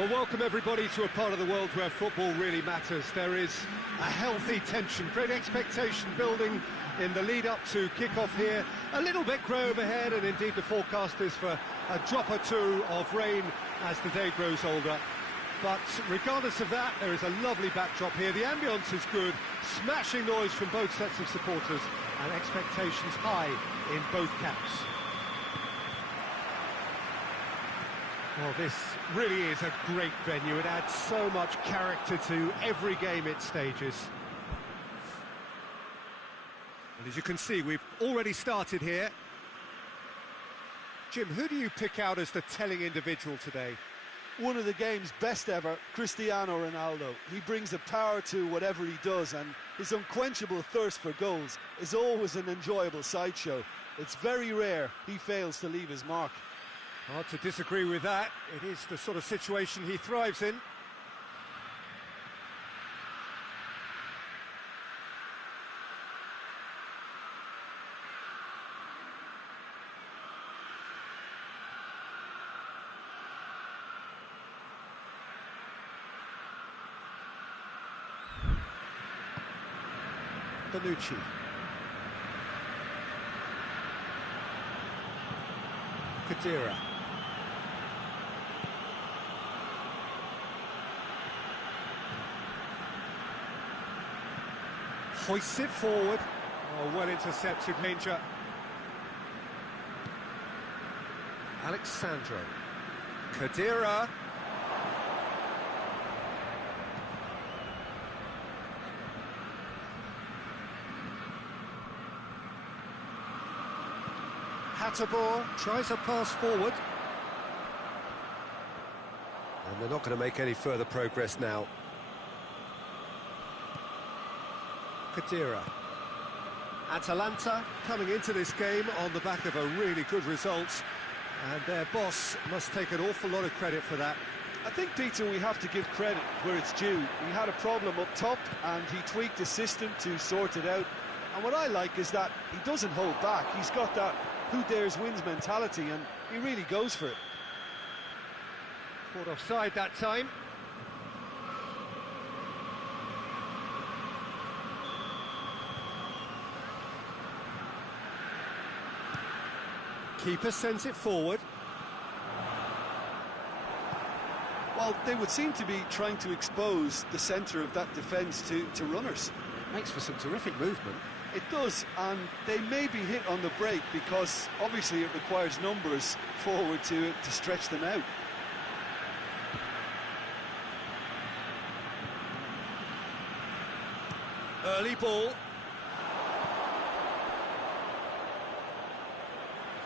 Well, welcome everybody to a part of the world where football really matters. There is a healthy tension, great expectation building in the lead up to kick-off here. A little bit grey overhead, and indeed the forecast is for a drop or two of rain as the day grows older. But regardless of that, there is a lovely backdrop here. The ambience is good, smashing noise from both sets of supporters, and expectations high in both camps. Well, this really is a great venue. It adds so much character to every game it stages. And as you can see, we've already started here. Jim, who do you pick out as the telling individual today? One of the game's best ever, Cristiano Ronaldo. He brings a power to whatever he does, and his unquenchable thirst for goals is always an enjoyable sideshow. It's very rare he fails to leave his mark. Hard to disagree with that. It is the sort of situation he thrives in. Bonucci. Kadira. Hoists it forward. Oh, well intercepted, danger. Alexandro. Kadira. Hatterbaugh tries a pass forward. And they're not going to make any further progress now. Kadira. Atalanta coming into this game on the back of a really good result, and their boss must take an awful lot of credit for that. I think, Peter, we have to give credit where it's due. He had a problem up top and he tweaked the system to sort it out. And what I like is that he doesn't hold back. He's got that who dares wins mentality, and he really goes for it. Caught offside that time. Keeper sends it forward. Well, they would seem to be trying to expose the centre of that defence to runners. Makes for some terrific movement. It does, and they may be hit on the break because obviously it requires numbers forward to stretch them out. Early ball.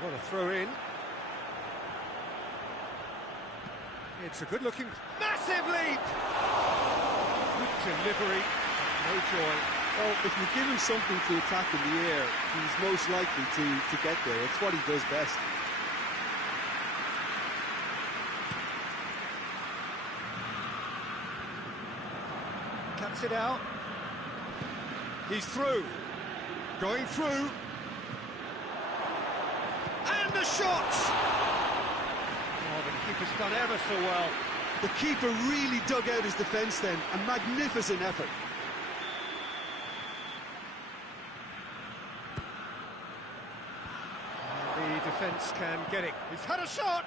What a throw in. It's a good-looking, massive leap! Good delivery, no joy. Well, if you give him something to attack in the air, he's most likely to get there. It's what he does best. Cuts it out. He's through. Going through. And the shot! Oh, the keeper's done ever so well. The keeper really dug out his defence then. A magnificent effort. The defence can get it. He's had a shot!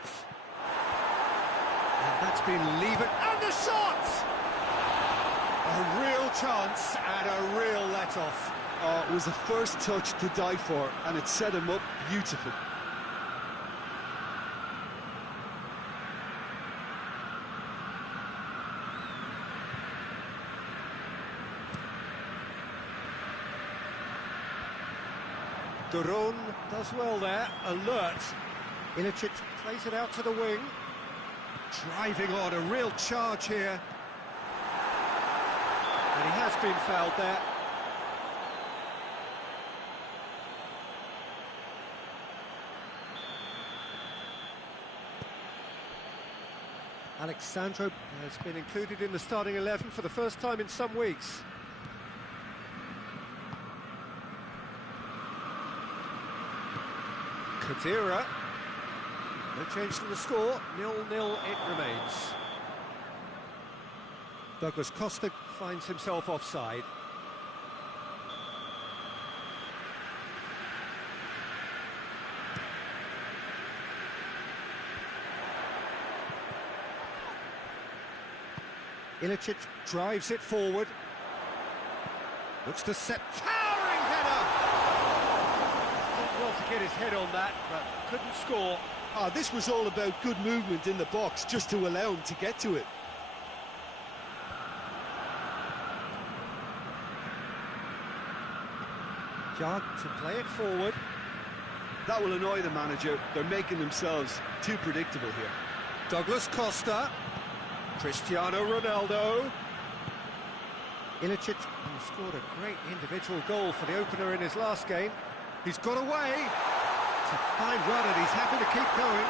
And that's been levered. And the shot! A real chance and a real let-off. Oh, it was the first touch to die for, and it set him up beautifully. Duron does well there, alert. Ilicic plays it out to the wing. Driving on, a real charge here. And he has been fouled there. Alexandro has been included in the starting 11 for the first time in some weeks. Kadira. No change to the score. 0-0 it remains. Douglas Costa finds himself offside. Ilicic drives it forward. Looks to set. Towering header! Did well to get his head on that, but couldn't score. This was all about good movement in the box, just to allow him to get to it. Jog to play it forward. That will annoy the manager. They're making themselves too predictable here. Douglas Costa. Cristiano Ronaldo. Ilicic, who scored a great individual goal for the opener in his last game. He's got away. It's a fine run and he's happy to keep going.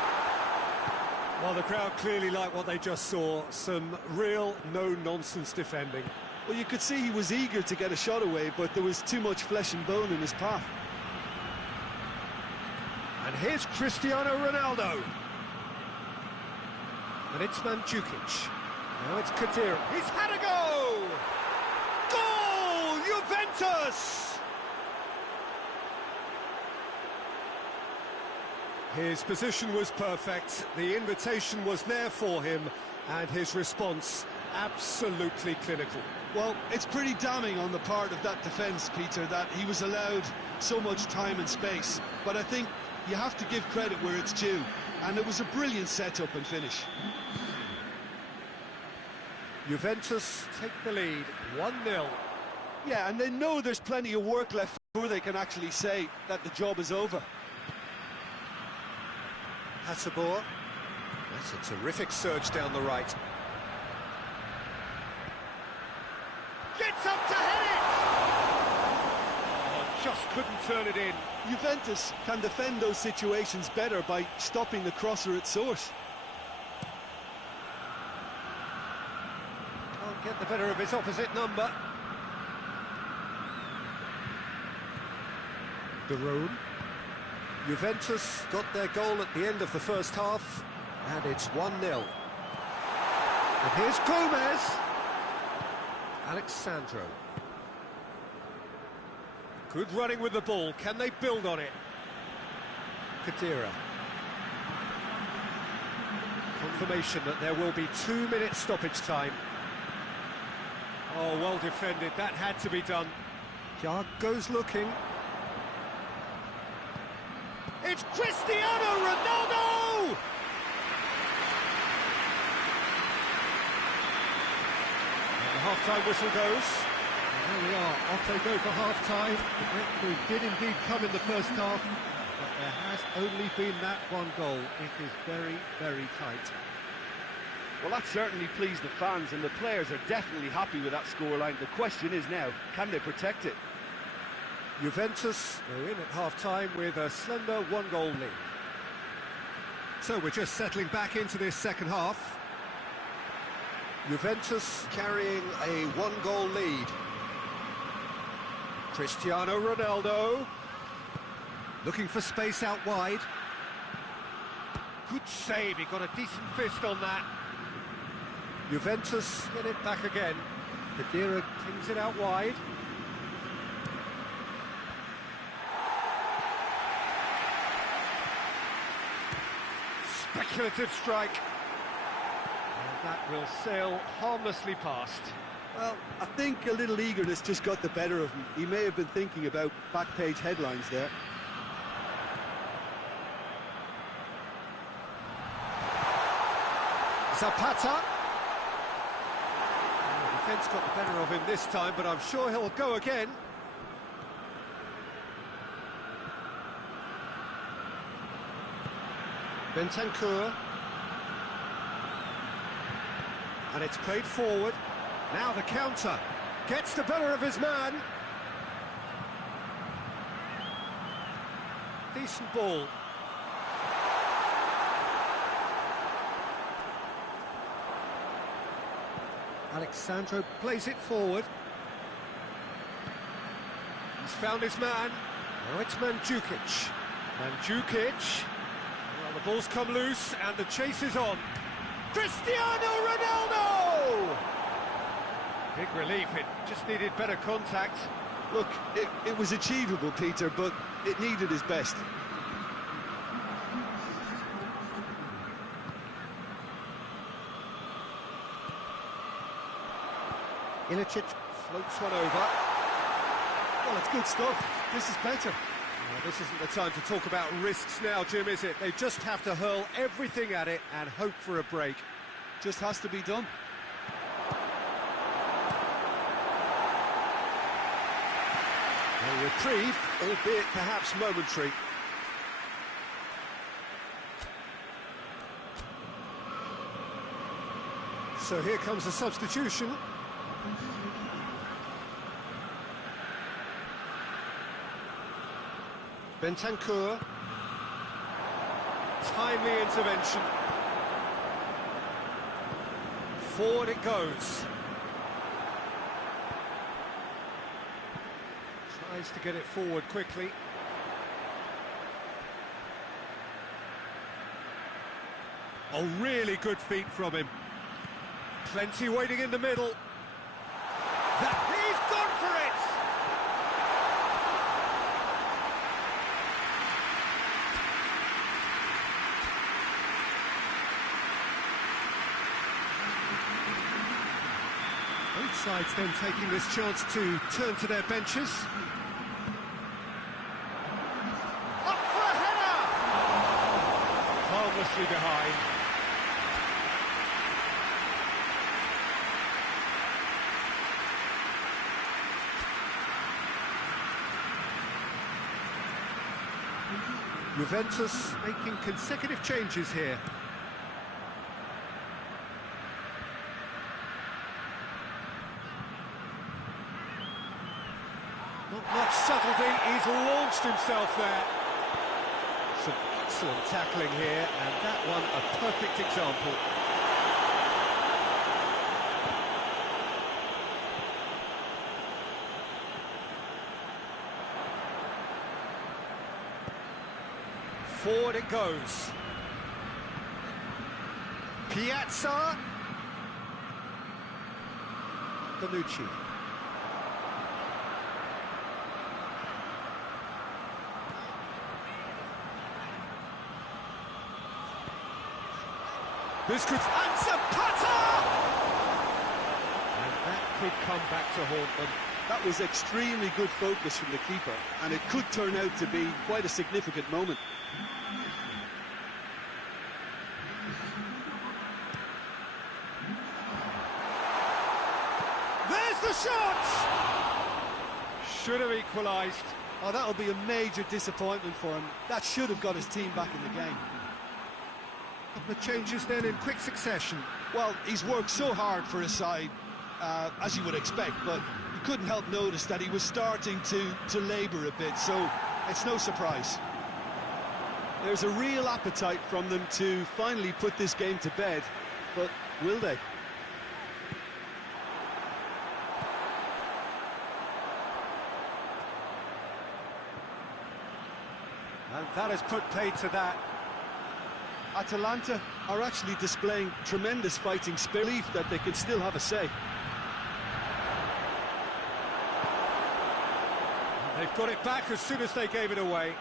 Well, the crowd clearly like what they just saw. Some real no-nonsense defending. Well, you could see he was eager to get a shot away, but there was too much flesh and bone in his path. And here's Cristiano Ronaldo. And it's Mandzukic. Now it's Kadira. He's had a go! Goal! Juventus! His position was perfect, the invitation was there for him, and his response absolutely clinical. Well, it's pretty damning on the part of that defence, Peter, that he was allowed so much time and space. But I think you have to give credit where it's due, and it was a brilliant setup and finish. Juventus take the lead, 1-0. Yeah, and they know there's plenty of work left before they can actually say that the job is over. Hasabor. That's a terrific surge down the right. Gets up to head it! Oh, just couldn't turn it in. Juventus can defend those situations better by stopping the crosser at source. Can't get the better of his opposite number. De Roon. Juventus got their goal at the end of the first half, and it's 1-0. And here's Gomez. Alexandro. Good running with the ball. Can they build on it? Kadira. Confirmation that there will be 2 minutes stoppage time. Oh, well defended. That had to be done. Jog goes looking. It's Cristiano Ronaldo! And the half-time whistle goes. And there we are, off they go for half-time. The breakthrough did indeed come in the first half, but there has only been that one goal. It is very, very tight. Well, that certainly pleased the fans, and the players are definitely happy with that scoreline. The question is now, can they protect it? Juventus go in at half-time with a slender one-goal lead. So we're just settling back into this second half. Juventus carrying a one-goal lead. Cristiano Ronaldo looking for space out wide. Good save, he got a decent fist on that. Juventus get it back again. Kadira tings it out wide. Speculative strike. And that will sail harmlessly past. Well, I think a little eagerness just got the better of him. He may have been thinking about back-page headlines there. Zapata. The defence got the better of him this time, but I'm sure he'll go again. Bentancur. And it's played forward. Now the counter. Gets the better of his man. Decent ball. Alexandro plays it forward. He's found his man. Now it's Mandzukic. Mandzukic. Well, the ball's come loose and the chase is on. Cristiano Ronaldo! Big relief, it just needed better contact. Look, it was achievable, Peter, but it needed his best. Ilicic floats one over. Well, it's good stuff. This is better. Well, this isn't the time to talk about risks now, Jim, is it? They just have to hurl everything at it and hope for a break. Just has to be done. A reprieve, albeit perhaps momentary. So here comes a substitution. Bentancur. Timely intervention. Forward it goes. Tries to get it forward quickly. Oh, really good feet from him. Plenty waiting in the middle. He's gone for it! Both sides then taking this chance to turn to their benches. Up for a header! Harmlessly behind. Juventus making consecutive changes here. Not much subtlety, he's launched himself there. Some excellent tackling here, and that one a perfect example. Forward it goes. Piazza. Bonucci. This could... And Zapata! And that could come back to haunt them. That was extremely good focus from the keeper, and it could turn out to be quite a significant moment. There's the shot! Should have equalised. Oh, that'll be a major disappointment for him. That should have got his team back in the game. Couple of changes then in quick succession. Well, he's worked so hard for his side, as you would expect, but you couldn't help notice that he was starting to labour a bit, so it's no surprise. There's a real appetite from them to finally put this game to bed, but will they? And that has put paid to that. Atalanta are actually displaying tremendous fighting spirit, belief that they can still have a say. They've got it back as soon as they gave it away.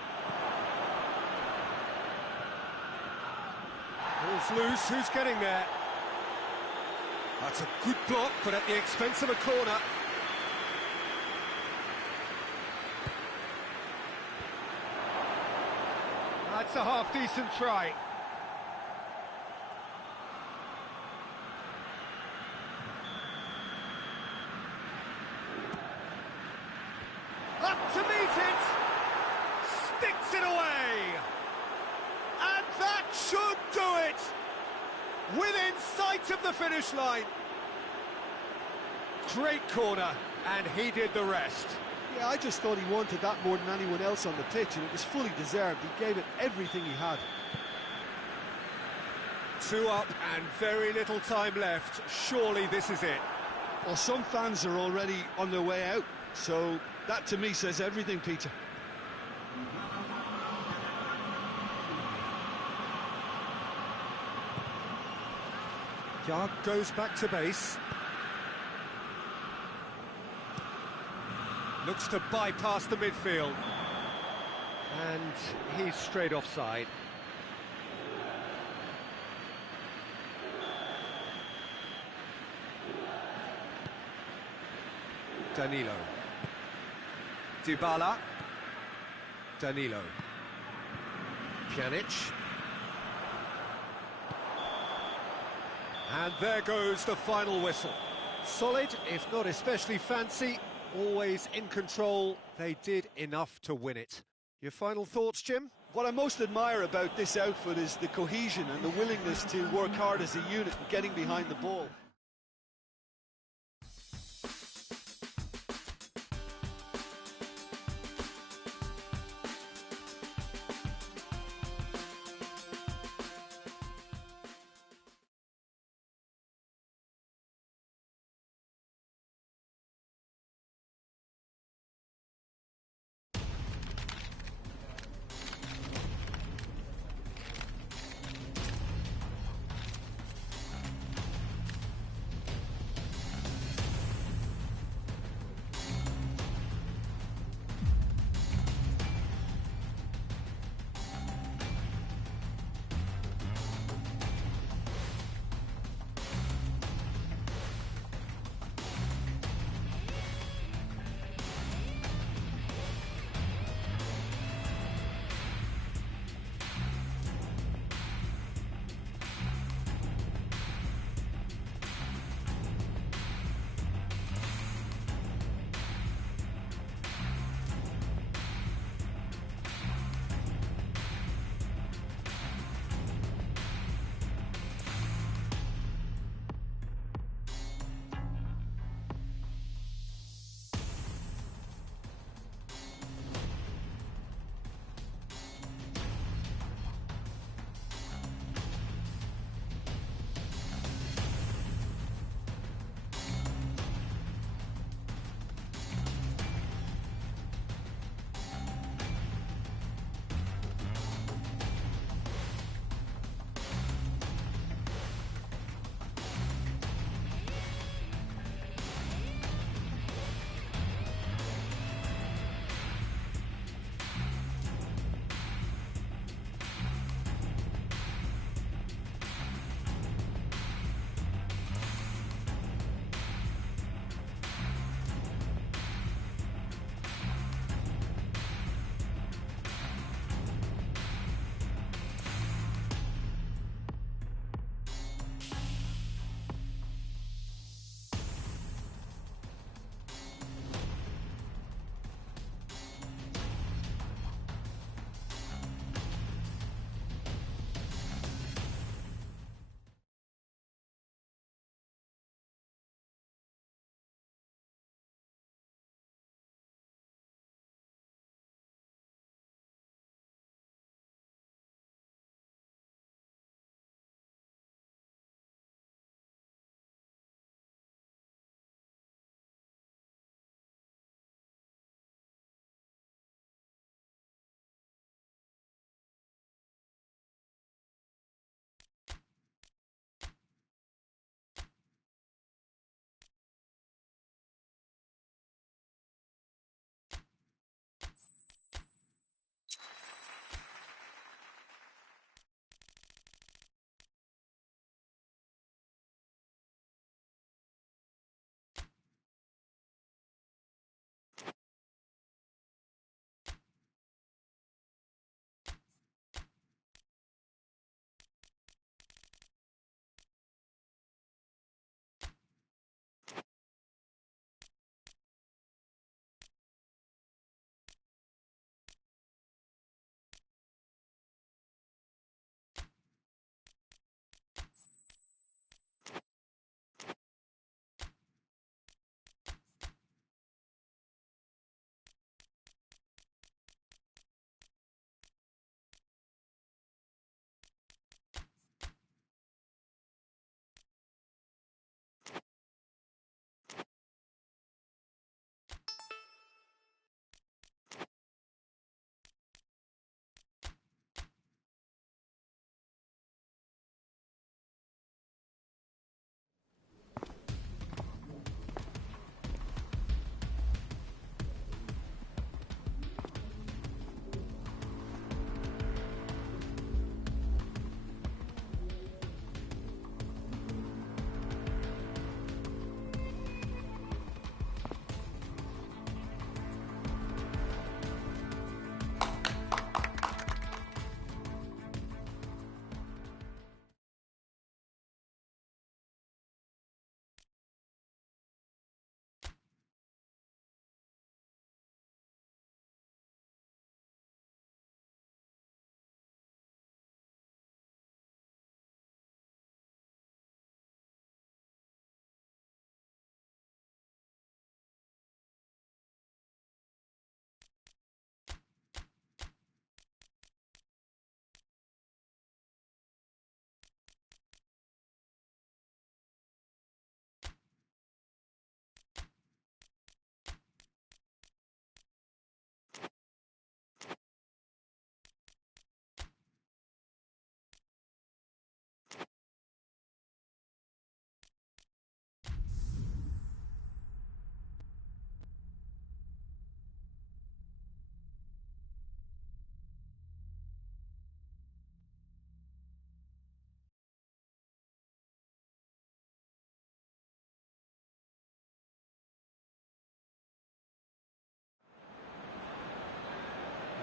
Ball's loose, who's getting there? That's a good block, but at the expense of a corner. That's a half-decent try. Up to meet it! Sticks it away! And that should do it! Within sight of the finish line. Great corner, and he did the rest. Yeah, I just thought he wanted that more than anyone else on the pitch, and it was fully deserved. He gave it everything he had. 2 up and very little time left. Surely this is it. Well, some fans are already on their way out, so that to me says everything, Peter. Yard goes back to base. Looks to bypass the midfield. And he's straight offside. Danilo. Dybala. Danilo. Pjanic. And there goes the final whistle. Solid, if not especially fancy, always in control. They did enough to win it. Your final thoughts, Jim? What I most admire about this outfit is the cohesion and the willingness to work hard as a unit and getting behind the ball.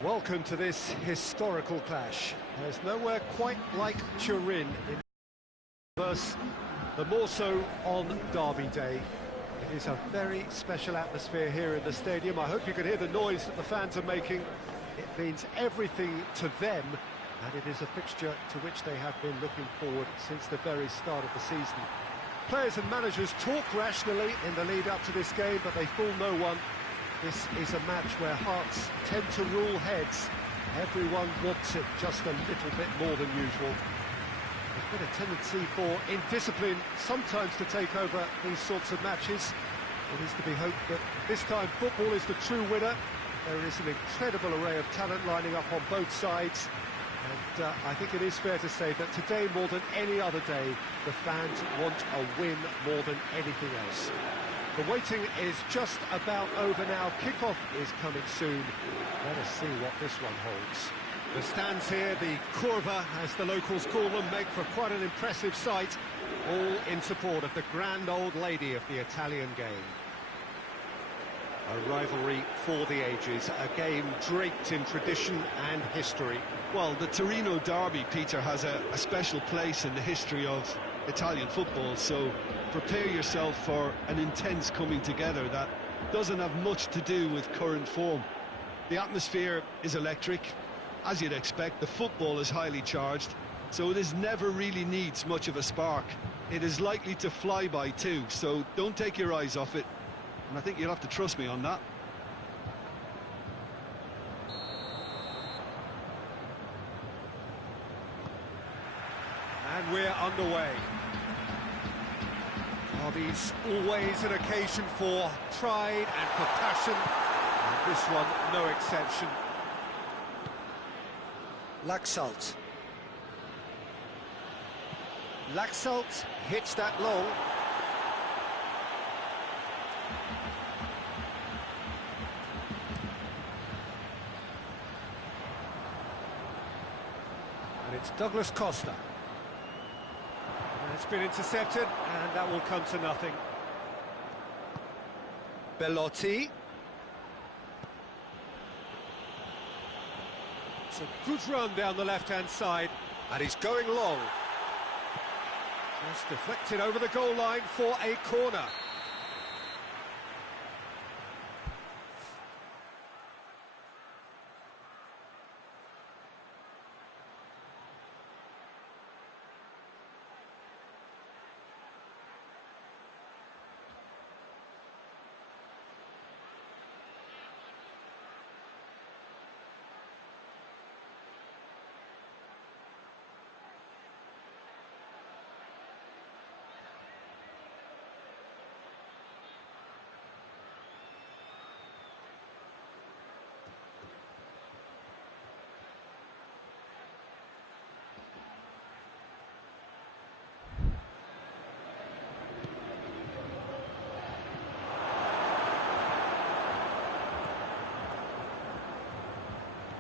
Welcome to this historical clash. There's nowhere quite like Turin in verse, the more so on Derby Day. It is a very special atmosphere here in the stadium. I hope you can hear the noise that the fans are making. It means everything to them, and it is a fixture to which they have been looking forward since the very start of the season. Players and managers talk rationally in the lead up to this game, but they fool no one. This is a match where hearts tend to rule heads. Everyone wants it just a little bit more than usual. There's been a tendency for indiscipline sometimes to take over these sorts of matches. It is to be hoped that this time football is the true winner. There is an incredible array of talent lining up on both sides. And I think it is fair to say that today, more than any other day, the fans want a win more than anything else. The waiting is just about over now. Kick-off is coming soon. Let us see what this one holds. The stands here, the curva, as the locals call them, make for quite an impressive sight, all in support of the grand old lady of the Italian game. A rivalry for the ages, a game draped in tradition and history. Well, the Torino derby, Peter, has a special place in the history of Italian football, so prepare yourself for an intense coming together that doesn't have much to do with current form. The atmosphere is electric, as you'd expect. The football is highly charged, so this never really needs much of a spark. It is likely to fly by too, so don't take your eyes off it, and I think you'll have to trust me on that. And we're underway. Derby's always an occasion for pride and for passion, and this one no exception. Laxalt. Laxalt hits that long. And it's Douglas Costa. It's been intercepted, and that will come to nothing. Bellotti. It's a good run down the left-hand side, and he's going long. Just deflected over the goal line for a corner.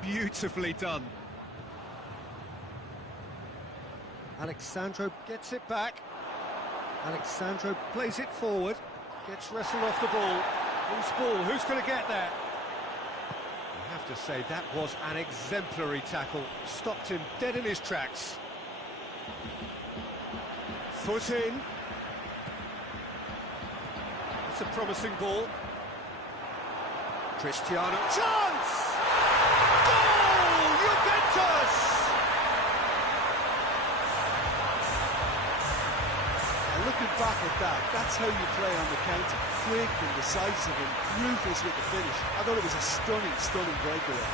Beautifully done. Alexandro gets it back. Alexandro plays it forward. Gets wrestled off the ball. Who's ball? Who's going to get there? I have to say, that was an exemplary tackle. Stopped him dead in his tracks. Foot in. It's a promising ball. Cristiano. Chance! Juventus! Now looking back at that, that's how you play on the counter. Quick and decisive and ruthless with the finish. I thought it was a stunning breakaway.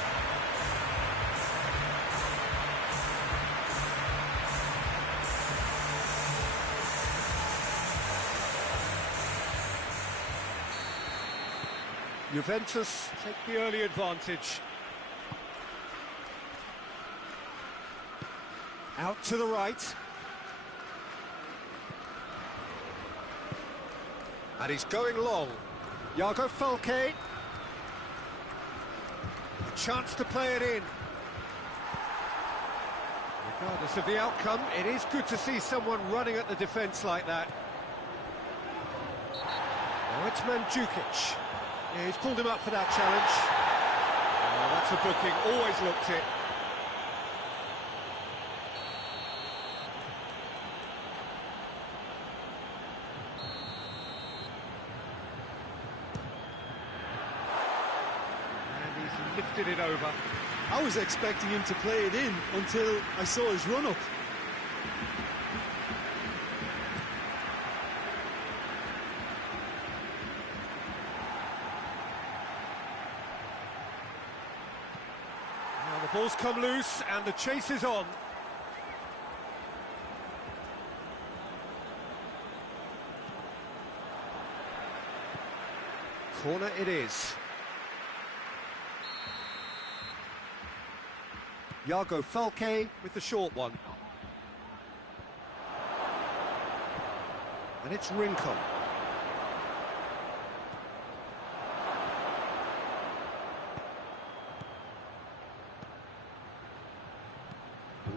Juventus take the early advantage. Out to the right. And he's going long. Iago Falque. A chance to play it in. Regardless of the outcome, it is good to see someone running at the defence like that. Now it's Mandzukic. Yeah, he's pulled him up for that challenge. Oh, that's that's a booking, always looked it. And he's lifted it over. I was expecting him to play it in until I saw his run-up. Now the ball's come loose and the chase is on. Corner it is. Iago Falque with the short one. And it's Rincon.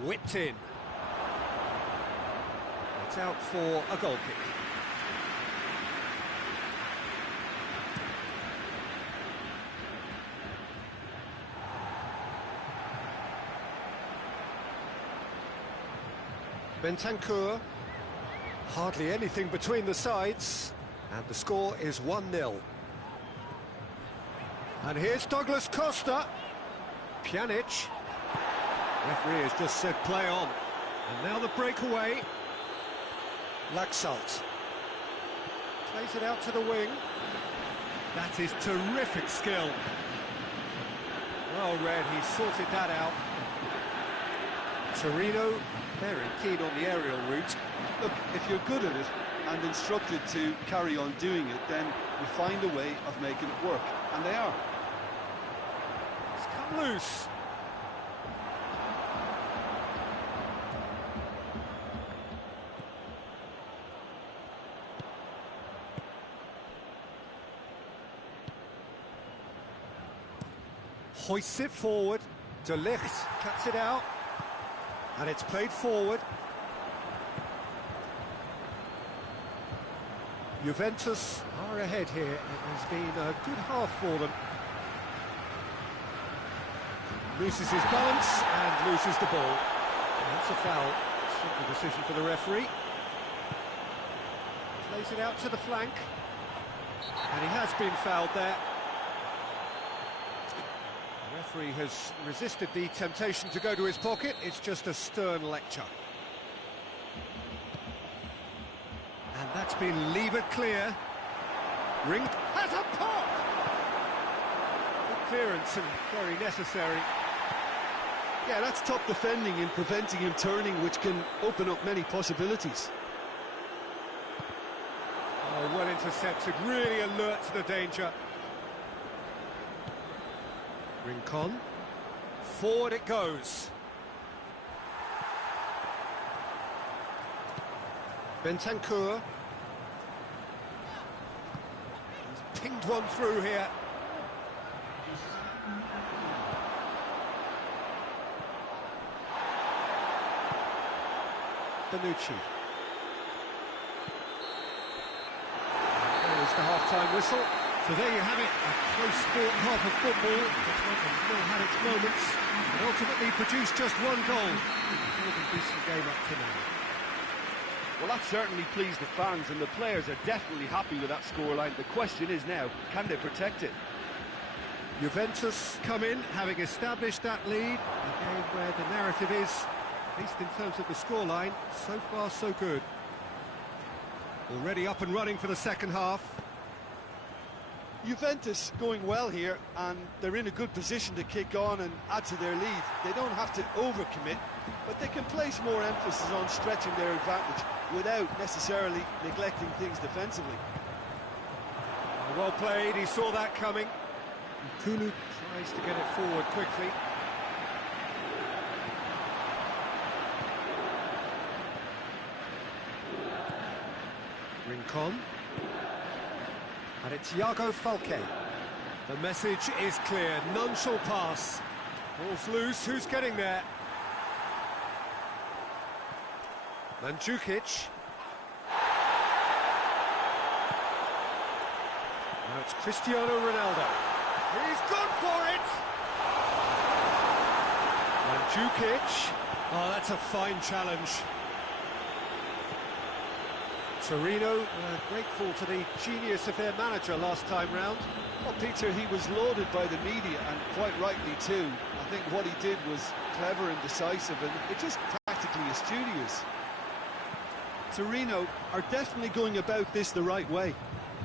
Whipped in. It's out for a goal kick. Bentancur, hardly anything between the sides, and the score is 1-0. And here's Douglas Costa. Pjanic. Referee has just said play on. And now the breakaway. Laxalt. Plays it out to the wing. That is terrific skill. Well read, he sorted that out. Torino very keen on the aerial route. Look, if you're good at it and instructed to carry on doing it, then you find a way of making it work, and they are. It's come loose. Hoists it forward. De Ligt cuts it out. And it's played forward. Juventus are ahead here. It has been a good half for them. Loses his balance and loses the ball. That's a foul. Simple decision for the referee. Plays it out to the flank. And he has been fouled there. The referee has resisted the temptation to go to his pocket. It's just a stern lecture. And that's been levered clear. Ring has a pop! Good clearance and very necessary. Yeah, that's top defending and preventing him turning, which can open up many possibilities. Oh, well intercepted, really alert to the danger. Rincon, forward it goes. Bentancur. He's pinged one through here. Bonucci. There's the half-time whistle. So there you have it, a close sport half of football, but one that still had its moments, and ultimately produced just one goal. More than decent game up to now. Well, that certainly pleased the fans, and the players are definitely happy with that scoreline. The question is now, can they protect it? Juventus come in, having established that lead, a game where the narrative is, at least in terms of the scoreline, so far so good. Already up and running for the second half. Juventus going well here, and they're in a good position to kick on and add to their lead. They don't have to overcommit, but they can place more emphasis on stretching their advantage without necessarily neglecting things defensively. Well played, he saw that coming. Kulu tries to get it forward quickly. Rincon. And it's Iago Falque. The message is clear, none shall pass. Ball's loose, who's getting there? Mandzukic. Now it's Cristiano Ronaldo. He's gone for it! Jukic. Oh, that's a fine challenge. Torino grateful to the genius of their manager last time round. Well, Peter, he was lauded by the media, and quite rightly too. I think what he did was clever and decisive, and it just tactically astucious. Torino are definitely going about this the right way.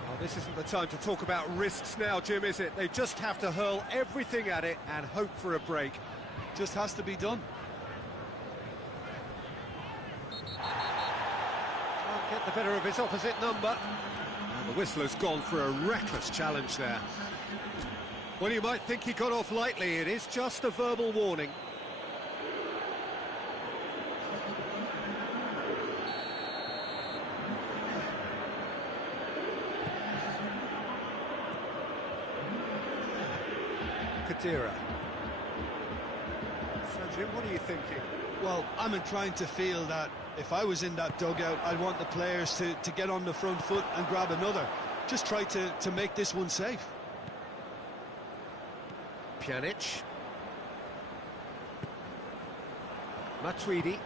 Well, this isn't the time to talk about risks now, Jim, is it? They just have to hurl everything at it and hope for a break. Just has to be done. Can't get the better of his opposite number. And the whistler's gone for a reckless challenge there. Well, you might think he got off lightly. It is just a verbal warning. Kadira. So, Jim, what are you thinking? Well, I'm inclined to feel that if I was in that dugout, I'd want the players to get on the front foot and grab another. Just try to make this one safe. Pjanic. Matuidi.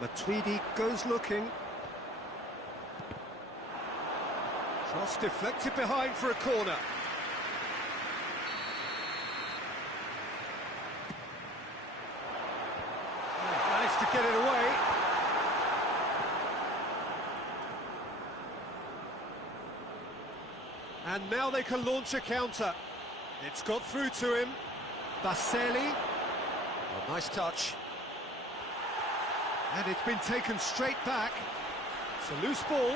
Matuidi goes looking. Cross deflected behind for a corner. Managed to get it away. And now they can launch a counter. It's got through to him. Baselli. Oh, nice touch. And it's been taken straight back. It's a loose ball.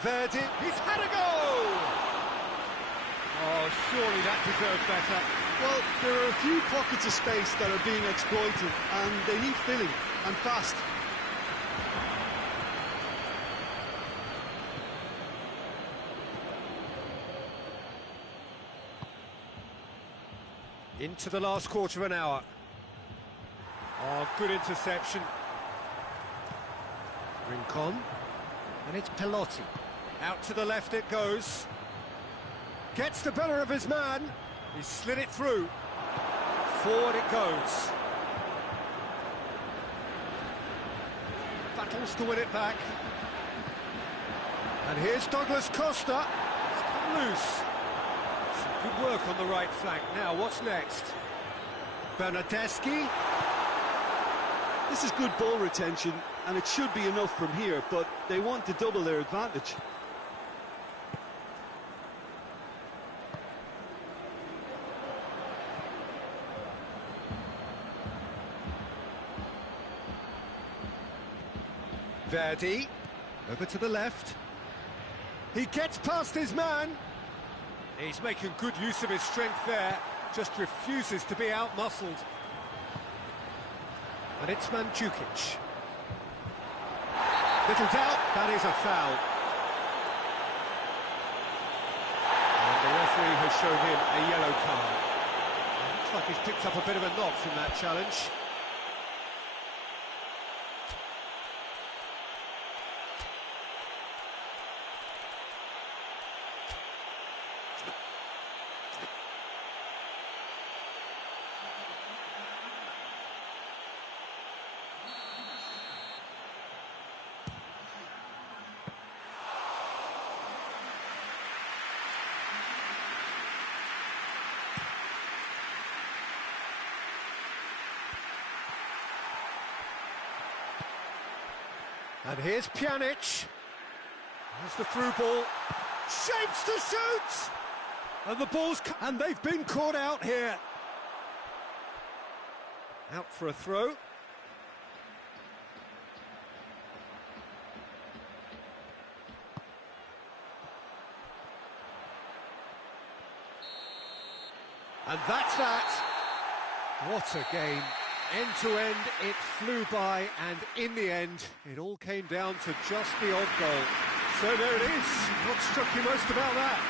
Verdi. He's had a go! Oh, surely that deserved better. Well, there are a few pockets of space that are being exploited, and they need filling, and fast. Into the last quarter of an hour. Oh, good interception. Rincon. And it's Pelotti. Out to the left it goes. Gets the better of his man. He slid it through. Forward it goes. Battles to win it back. And here's Douglas Costa. It's come loose. Some good work on the right flank. Now, what's next? Bernardeschi. This is good ball retention, and it should be enough from here, but they want to double their advantage. Verdi, over to the left. He gets past his man. He's making good use of his strength there, just refuses to be out-muscled. And it's Mandzukic. Little doubt, that is a foul. And the referee has shown him a yellow card. Looks like he's picked up a bit of a knock from that challenge. And here's Pjanic. There's the through ball. Shapes to shoot! And the ball's... And they've been caught out here. Out for a throw. And that's that. What a game. End to end, it flew by, and in the end, it all came down to just the odd goal. So there it is. What struck you most about that?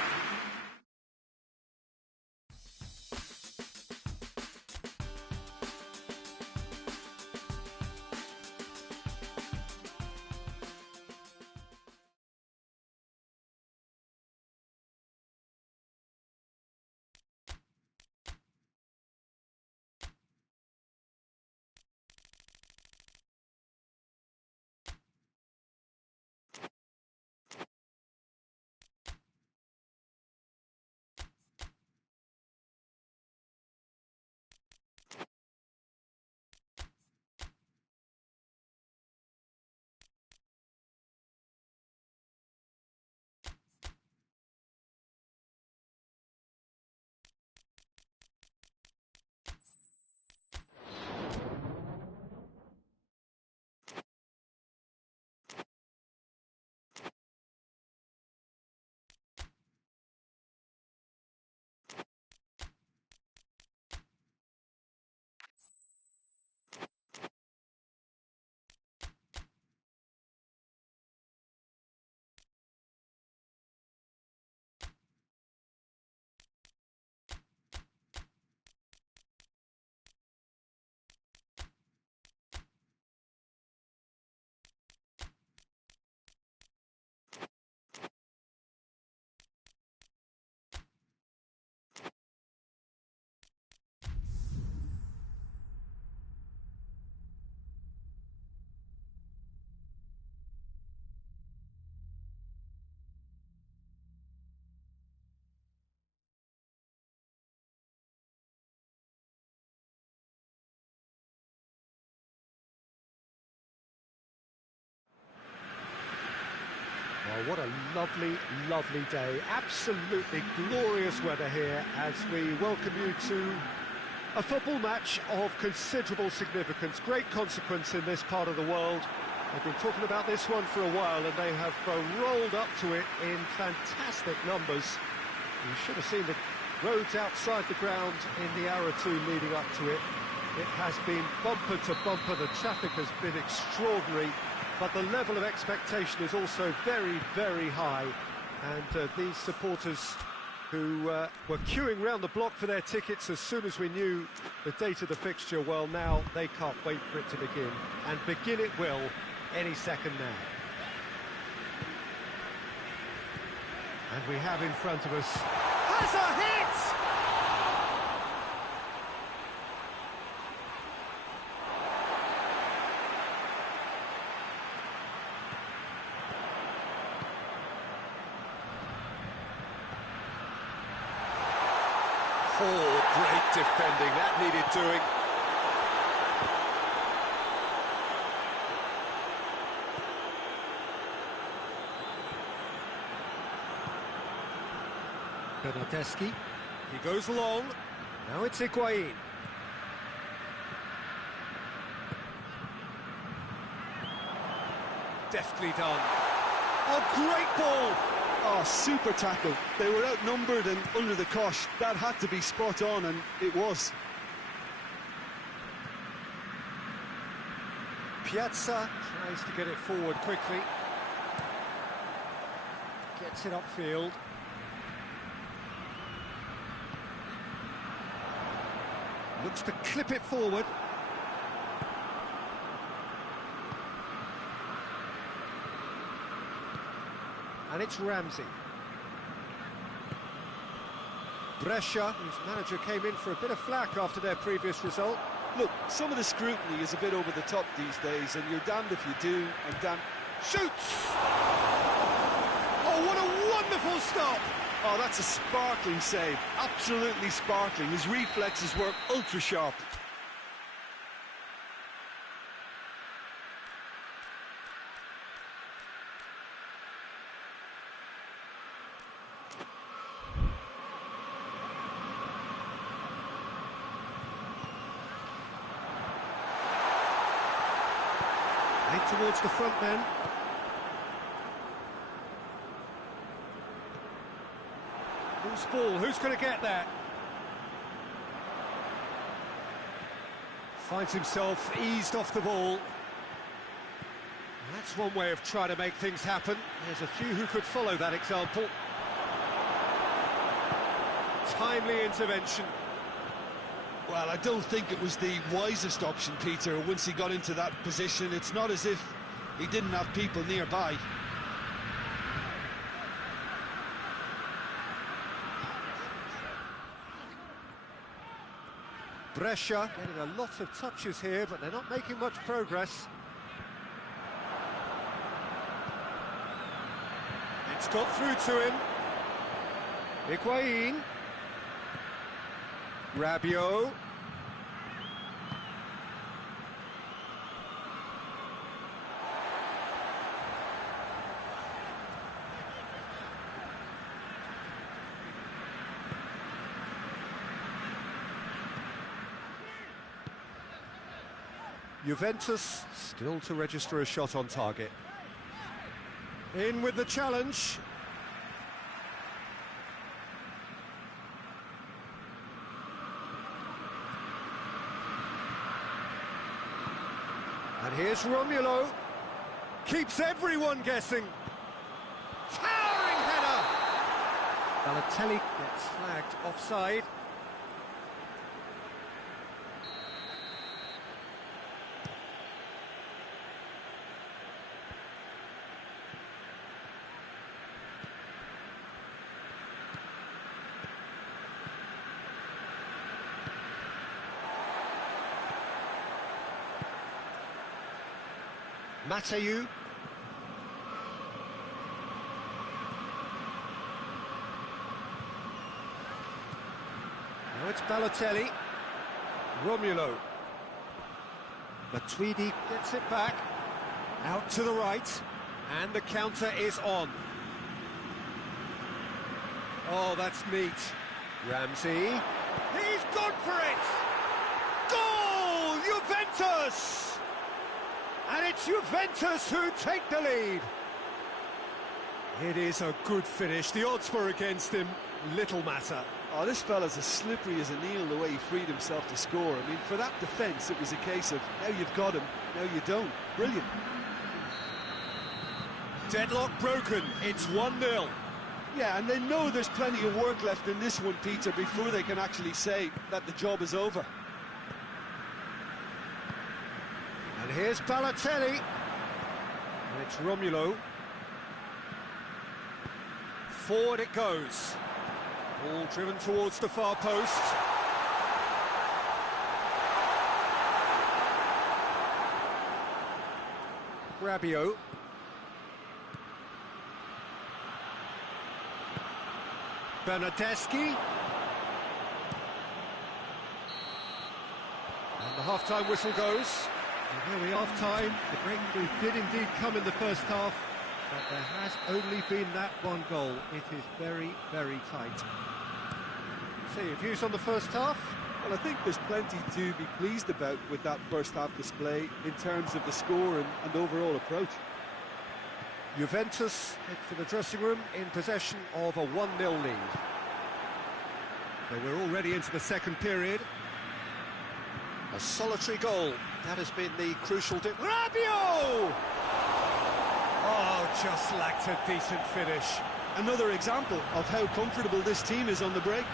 What a lovely, lovely day. Absolutely glorious weather here as we welcome you to a football match of considerable significance, great consequence in this part of the world. They've been talking about this one for a while and they have rolled up to it in fantastic numbers. You should have seen the roads outside the ground in the hour or two leading up to it. It has been bumper to bumper, the traffic has been extraordinary, but the level of expectation is also very, very high. And these supporters who were queuing round the block for their tickets as soon as we knew the date of the fixture, well, now they can't wait for it to begin. And begin it will any second now. And we have in front of us... has a hit! Oh, great defending, that needed doing. Bernardeschi, he goes long, now it's Higuain. Deftly done. Oh, great ball! Oh, super tackle. They were outnumbered and under the cosh. That had to be spot on, and it was. Piazza tries to get it forward quickly. Gets it upfield. Looks to clip it forward. And it's Ramsey. Brescia, whose manager came in for a bit of flack after their previous result. Look, some of the scrutiny is a bit over the top these days, and you're damned if you do, and damned... Shoots! Oh, what a wonderful stop! Oh, that's a sparkling save. Absolutely sparkling. His reflexes were ultra-sharp. Towards the front men. Loose ball, who's going to get that? Finds himself eased off the ball. That's one way of trying to make things happen. There's a few who could follow that example. Timely intervention. Well, I don't think it was the wisest option, Peter, once he got into that position. It's not as if he didn't have people nearby. Brescia getting a lot of touches here, but they're not making much progress. It's got through to him. Higuain. Rabiot. Juventus still to register a shot on target. In with the challenge. And here's Romulo. Keeps everyone guessing. Towering header! Balotelli gets flagged offside. Mateu. Now it's Balotelli. Romulo. Matuidi gets it back. Out to the right. And the counter is on. Oh, that's neat. Ramsey. He's gone for it! Goal! Juventus! And it's Juventus who take the lead. It is a good finish. The odds were against him. Little matter. Oh, this fella's as slippery as an eel the way he freed himself to score. I mean, for that defence, it was a case of, now you've got him, now you don't. Brilliant. Deadlock broken. It's 1-0. Yeah, and they know there's plenty of work left in this one, Peter, before they can actually say that the job is over. And here's Balotelli. And it's Romulo. Forward it goes. Ball driven towards the far post. Rabiot. Bernardeschi. And the half-time whistle goes. And here we are, half-time. The breakthrough did indeed come in the first half, but there has only been that one goal. It is very, very tight. So, your views on the first half? Well, I think there's plenty to be pleased about with that first half display in terms of the score and overall approach. Juventus head for the dressing room in possession of a 1-0 lead. So we're already into the second period. A solitary goal. That has been the crucial Rabiot! Oh, just lacked a decent finish. Another example of how comfortable this team is on the break.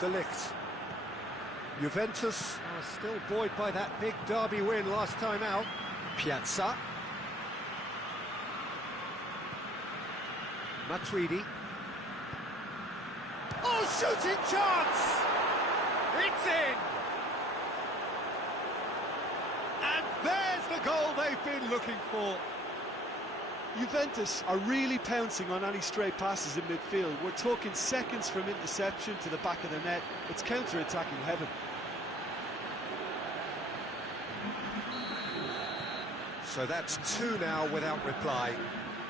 De Ligt. Juventus are still buoyed by that big derby win last time out. Piazza. Matuidi. Oh, shooting chance! It's in! And there's the goal they've been looking for. Juventus are really pouncing on any stray passes in midfield. We're talking seconds from interception to the back of the net. It's counter-attacking heaven. So that's two now without reply.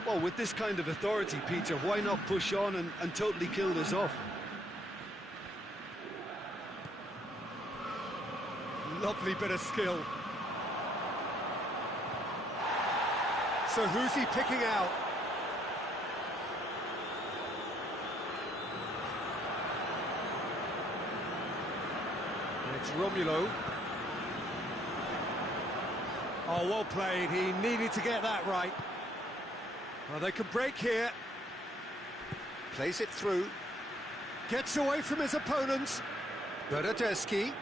Well, with this kind of authority, Peter, why not push on and totally kill this off? Lovely bit of skill. So who's he picking out? And it's Romulo. Oh, well played. He needed to get that right. Well, they can break here. Plays it through. Gets away from his opponent. Bernardeschi.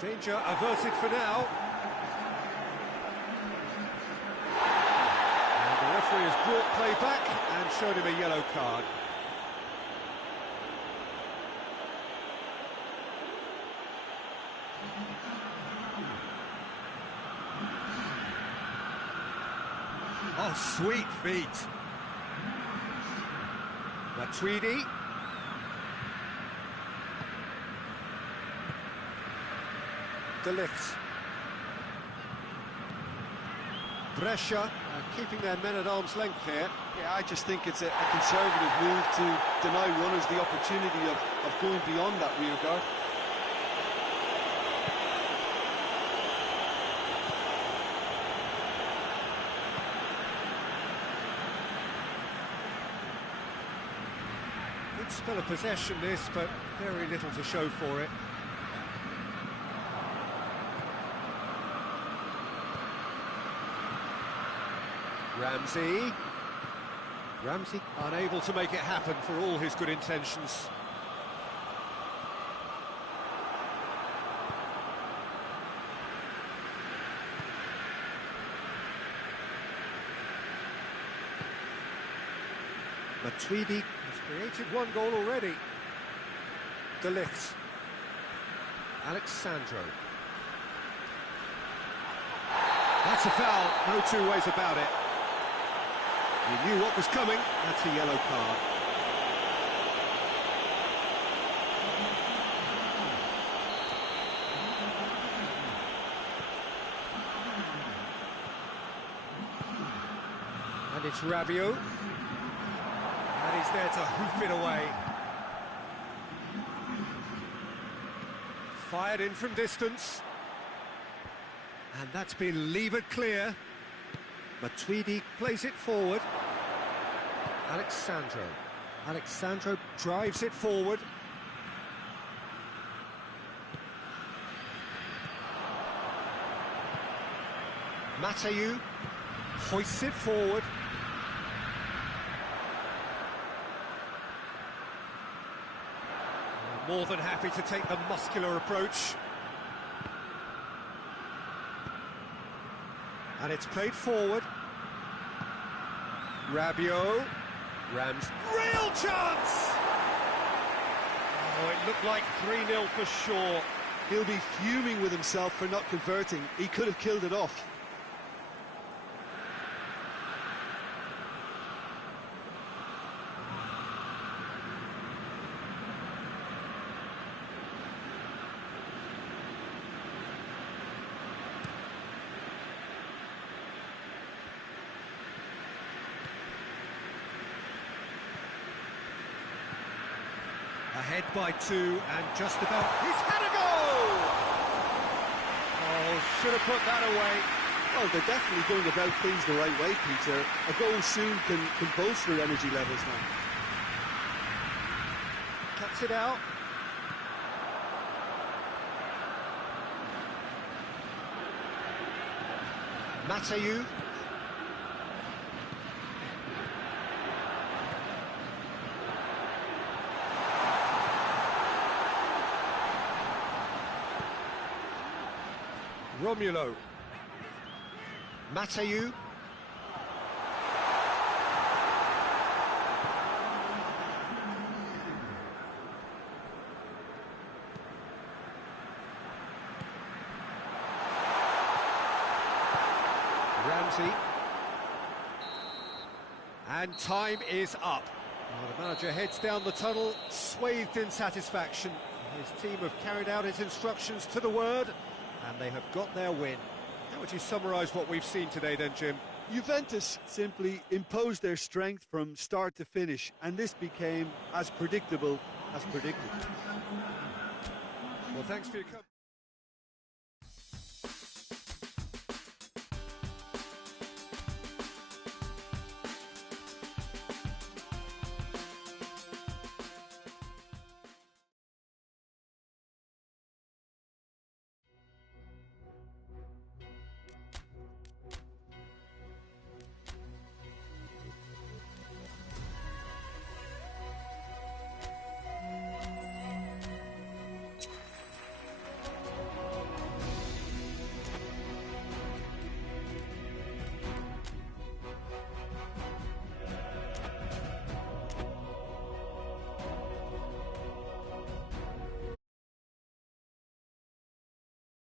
Danger averted for now. The referee has brought play back and showed him a yellow card. Oh, sweet feet. Matuidi. De Ligt. Brescia keeping their men at arm's length here. Yeah, I just think it's a conservative move to deny runners the opportunity of going beyond that rear guard. Good spell of possession this, but very little to show for it. Ramsey unable to make it happen for all his good intentions. Matuidi has created one goal already. De Ligt. Alexandro. That's a foul, no two ways about it. He knew what was coming. That's a yellow card. And it's Rabiot. And he's there to hoof it away. Fired in from distance. And that's been levered clear. Matuidi plays it forward. Alexandro drives it forward. Mateu hoists it forward. More than happy to take the muscular approach. And it's played forward. Rabiot. Rams. Real chance! Oh, it looked like 3-0 for sure. He'll be fuming with himself for not converting. He could have killed it off. Ahead by 2 and just about... He's had a goal! Oh, should have put that away. Well, they're definitely going about things the right way, Peter. A goal soon can bolster energy levels now. Cuts it out. Mateu. Romulo. Mateu. Ramsey. And time is up. The manager heads down the tunnel, swathed in satisfaction. His team have carried out his instructions to the word, and they have got their win. How would you summarise what we've seen today then, Jim? Juventus simply imposed their strength from start to finish, and this became as predictable as predicted. Well, thanks for your company.